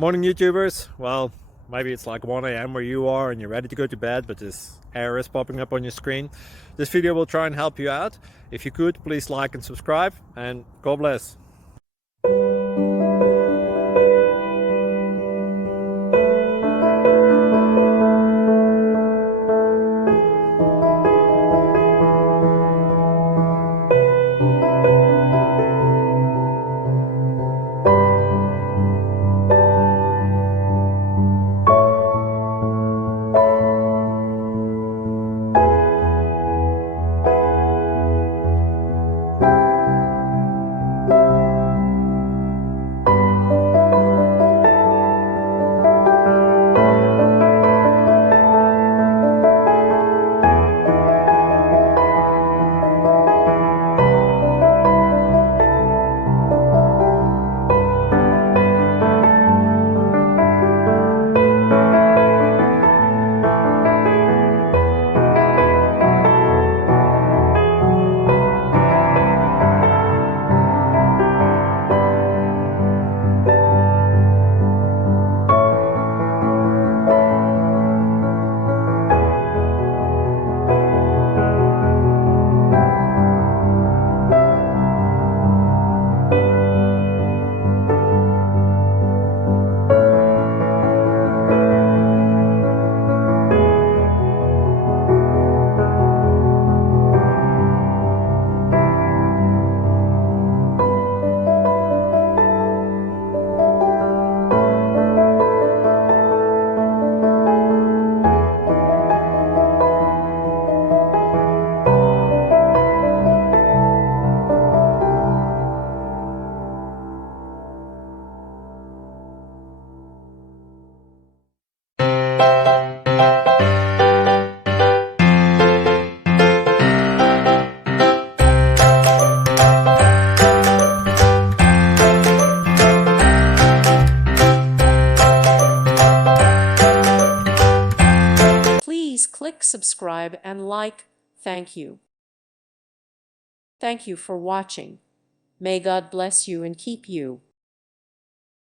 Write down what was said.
Morning YouTubers. Well, maybe it's like 1 a.m. where you are and you're ready to go to bed, but this error is popping up on your screen. This video will try and help you out. If you could, please like and subscribe, and God bless. Please click subscribe and like. Thank you. Thank you for watching. May God bless you and keep you.